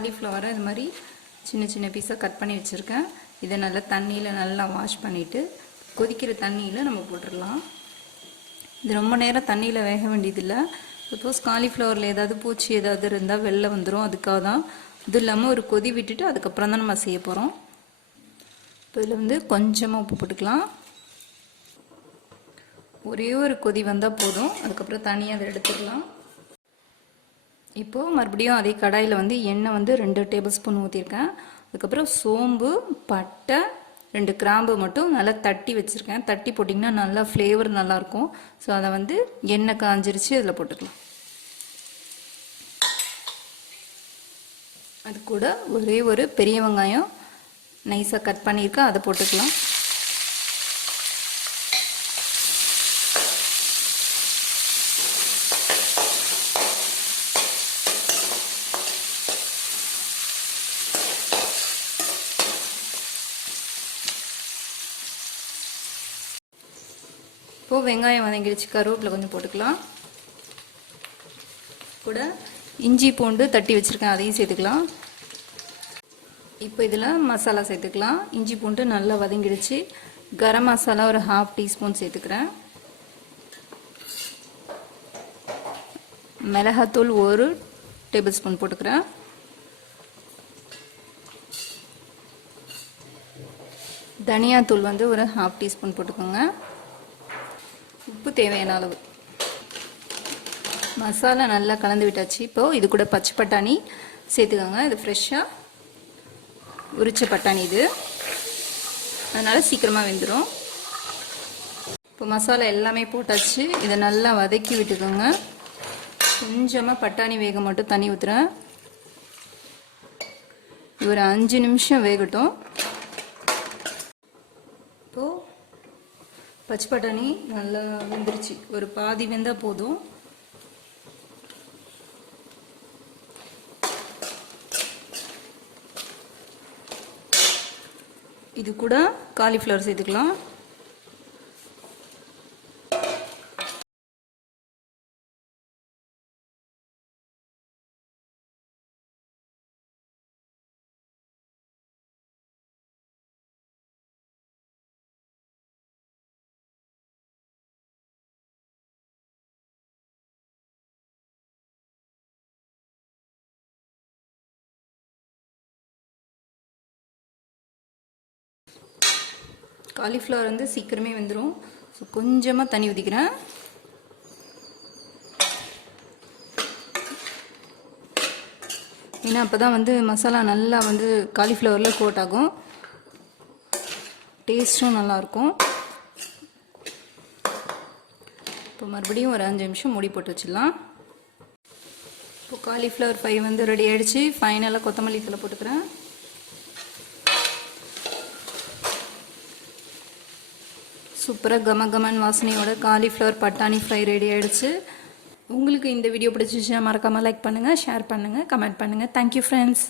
காலிஃப்ளவரை இது மாதிரி சின்ன சின்ன பீஸாக கட் பண்ணி வச்சுருக்கேன். இதை நல்லா தண்ணியில் நல்லா வாஷ் பண்ணிவிட்டு கொதிக்கிற தண்ணியில் நம்ம போட்டுடலாம். இது ரொம்ப நேரம் தண்ணியில் வேக வேண்டியதில்லை. சப்போஸ் காலிஃப்ளவரில் ஏதாவது பூச்சி ஏதாவது இருந்தால் வெளில வந்துடும், அதுக்காக தான். இது இல்லாமல் ஒரு கொதி விட்டுட்டு அதுக்கப்புறம் தான் நம்ம செய்ய போகிறோம். இப்போ இதில் கொஞ்சமாக உப்பு போட்டுக்கலாம். ஒரே ஒரு கொதி வந்தால் போதும், அதுக்கப்புறம் தனியாக அதை எடுத்துக்கலாம். இப்போது மறுபடியும் அதே கடாயில் எண்ணெய் 2 டேபிள் ஸ்பூன் ஊற்றிருக்கேன். அதுக்கப்புறம் சோம்பு, பட்டை, 2 கிராம்பு மட்டும் நல்லா தட்டி வச்சுருக்கேன். தட்டி போட்டிங்கன்னா நல்லா ஃப்ளேவர் நல்லாயிருக்கும். ஸோ அதை எண்ணெய் காஞ்சிருச்சு, அதில் போட்டுக்கலாம். அது கூட ஒரே ஒரு பெரிய வெங்காயம் நைஸாக கட் பண்ணியிருக்கேன், அதை போட்டுக்கலாம். இப்போது வெங்காயம் வதங்கிடுச்சு, கருவேப்பிலை கொஞ்சம் போட்டுக்கலாம். கூட இஞ்சி பூண்டு தட்டி வச்சுருக்கேன், அதையும் சேர்த்துக்கலாம். இப்போ இதில் மசாலா சேர்த்துக்கலாம். இஞ்சி பூண்டு நல்லா வதங்கிடுச்சு. கரம் மசாலா ஒரு 1/2 டீஸ்பூன் சேர்த்துக்கிறேன். மிளகாத்தூள் 1 டேபிள் ஸ்பூன் போட்டுக்கிறேன். தனியாத்தூள் ஒரு 1/2 டீஸ்பூன் போட்டுக்கோங்க. உப்பு தேவையான அளவு. மசாலா நல்லா கலந்து விட்டாச்சு. இப்போது இது கூட பச்சை பட்டாணி சேர்த்துக்கோங்க. இது ஃப்ரெஷ்ஷாக உரிச்ச பட்டாணி, இது அதனால் சீக்கிரமாக வெந்துடும். இப்போ மசாலா எல்லாமே போட்டாச்சு. இதை நல்லா வதக்கி விட்டுக்கோங்க. கொஞ்சமாக பட்டாணி வேக மட்டும் தண்ணி ஊற்றுறேன். இது ஒரு 5 நிமிஷம் வேகட்டும். இப்போது பச்சை பட்டாணி நல்லா வெந்துருச்சு, ஒரு பாதி வெந்தால் போதும். இது கூட காலிஃப்ளவர் சேர்த்துக்கலாம். காலிஃப்ளவர் சீக்கிரமே வெந்துடும். ஸோ கொஞ்சமாக தண்ணி ஊற்றிக்கிறேன். ஏன்னா அப்போ தான் மசாலா நல்லா காலிஃப்ளவரில் கோட் ஆகும், டேஸ்ட்டும் நல்லாயிருக்கும். இப்போ மறுபடியும் ஒரு 5 நிமிஷம் மூடி போட்டு வச்சிடலாம். இப்போ காலிஃப்ளவர் ஃப்ரை ரெடி ஆகிடுச்சு. ஃபைனலாக கொத்தமல்லி தழை போட்டுக்கிறேன். சூப்பராக கமகமன் வாசனையோட காலிஃப்ளவர் பட்டாணி ஃப்ரை ரெடி ஆகிடுச்சு. உங்களுக்கு இந்த வீடியோ பிடிச்சிச்சுன்னா மறக்காமல் லைக் பண்ணுங்கள், ஷேர் பண்ணுங்கள், கமெண்ட் பண்ணுங்கள். Thank you friends.